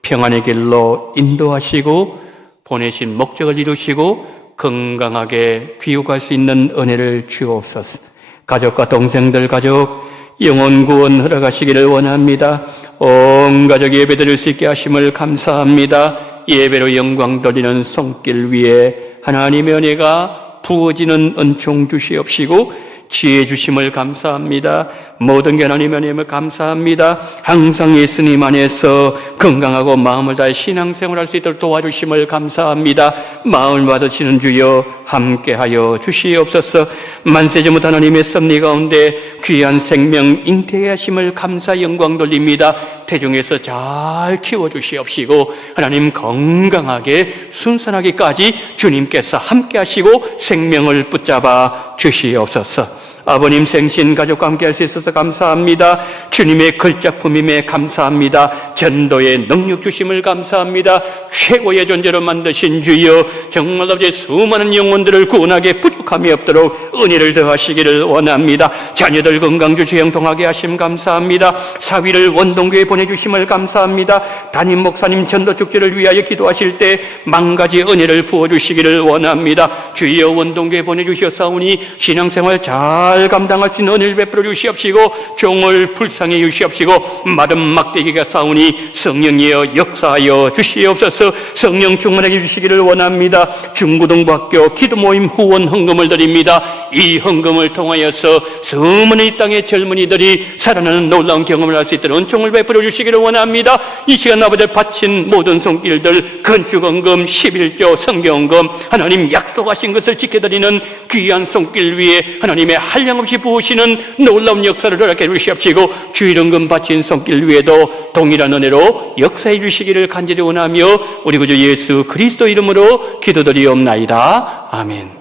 평안의 길로 인도하시고 보내신 목적을 이루시고 건강하게 귀국할 수 있는 은혜를 주옵소서. 가족과 동생들 가족 영혼 구원 허락하시기를 원합니다. 온 가족이 예배드릴 수 있게 하심을 감사합니다. 예배로 영광 돌리는 손길 위에 하나님의 은혜가 부어지는 은총 주시옵시고 지혜 주심을 감사합니다. 모든 게 하나님 안에 감사합니다. 항상 예수님 안에서 건강하고 마음을 다해 신앙생활할 수 있도록 도와주심을 감사합니다. 마음을 받으시는 주여 함께하여 주시옵소서. 만세전부터 하나님의 섭리 가운데 귀한 생명 잉태하게 하심을 감사 영광 돌립니다. 태중에서 잘 키워주시옵시고 하나님 건강하게 순산하기까지 주님께서 함께하시고 생명을 붙잡아 주시옵소서. 아버님 생신 가족과 함께 할 수 있어서 감사합니다. 주님의 걸작품임에 감사합니다. 전도의 능력 주심을 감사합니다. 최고의 존재로 만드신 주여 정말 아버지 수많은 영혼들을 구원하게 부족함이 없도록 은혜를 더하시기를 원합니다. 자녀들 건강 주시 형통하게 하심 감사합니다. 사위를 원동교에 보내주심을 감사합니다. 담임 목사님 전도 축제를 위하여 기도하실 때 만가지 은혜를 부어주시기를 원합니다. 주여 원동교에 보내주셨사오니 신앙생활 잘 감당할 수 있는 은혜를 베풀어 주시옵시고 종을 불쌍히 주시옵시고 마른 막대기가 싸우니 성령이여 역사하여 주시옵소서. 성령 충만하게 주시기를 원합니다. 중고등부학교 기도모임 후원 헌금을 드립니다. 이 헌금을 통하여서 수많은 이 땅의 젊은이들이 살아나는 놀라운 경험을 할 수 있도록 은총을 베풀어 주시기를 원합니다. 이 시간 아버지 바친 모든 손길들 건축헌금 11조 성경헌금 하나님 약속하신 것을 지켜드리는 귀한 손길 위에 하나님의 한량없이 부으시는 놀라운 역사를 허락해 주시옵시고 주일헌금 바친 손길 위에도 동일한 은혜로 역사해 주시기를 간절히 원하며 우리 구주 예수 그리스도 이름으로 기도드리옵나이다. 아멘.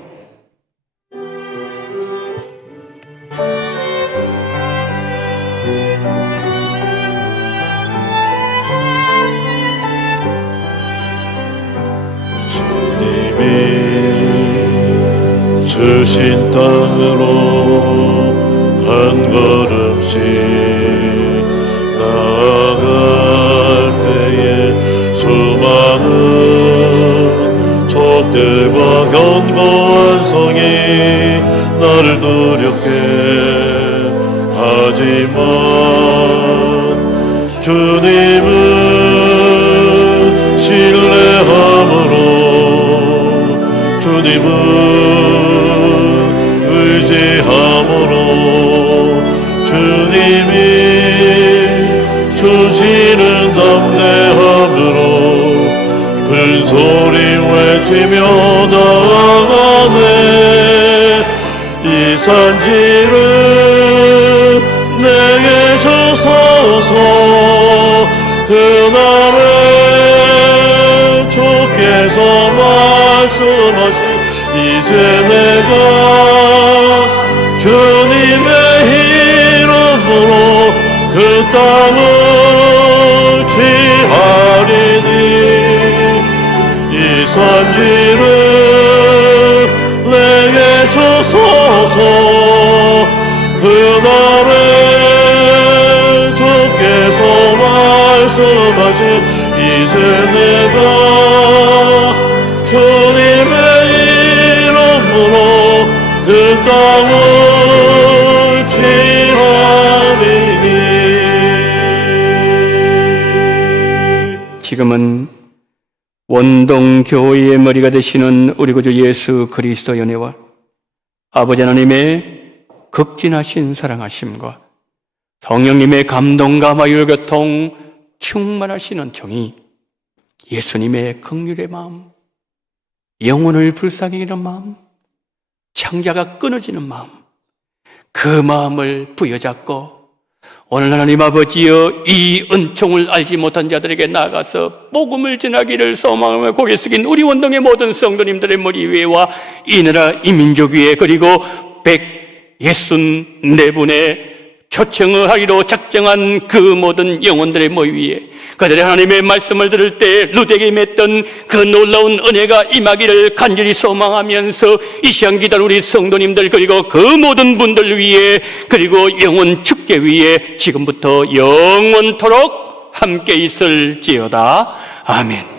주신 땅으로 한 걸음씩 나아갈 때에 수많은 적들과 견고한 성이 나를 두렵게 하지만 주님은 신뢰함으로 주님은 의지함으로 주님이 주시는 담대함으로 큰 소리 외치며 나아가네. 이 산지를 내게 주소서. 그날에 주께서 말씀하신 이제 내가 주님의 이름으로 그 땅을 취하리니 이 산지를 내게 주소서. 그날에 주께서 말씀하신 이제 내가 주님의 이름으로 그 땅을 취하리니. 지금은 원동교회의 머리가 되시는 우리 구주 예수 그리스도의 은혜와 아버지 하나님의 극진하신 사랑하심과 성령님의 감동과 마율교통 충만하시는 정이 예수님의 긍휼의 마음, 영혼을 불쌍히 여기는 마음, 창자가 끊어지는 마음, 그 마음을 부여잡고 오늘 하나님 아버지여 이 은총을 알지 못한 자들에게 나아가서 복음을 전하기를 소망하며 고개 숙인 우리 원동의 모든 성도님들의 머리 위에와 이 나라 이 민족 위에 그리고 164분의 초청을 하기로 작정한 그 모든 영혼들의 머리 위에 그들의 하나님의 말씀을 들을 때 루덱에 맺던 그 놀라운 은혜가 임하기를 간절히 소망하면서 이 시간 기다린 우리 성도님들 그리고 그 모든 분들 위에 그리고 영혼 축제 위에 지금부터 영원토록 함께 있을지어다. 아멘.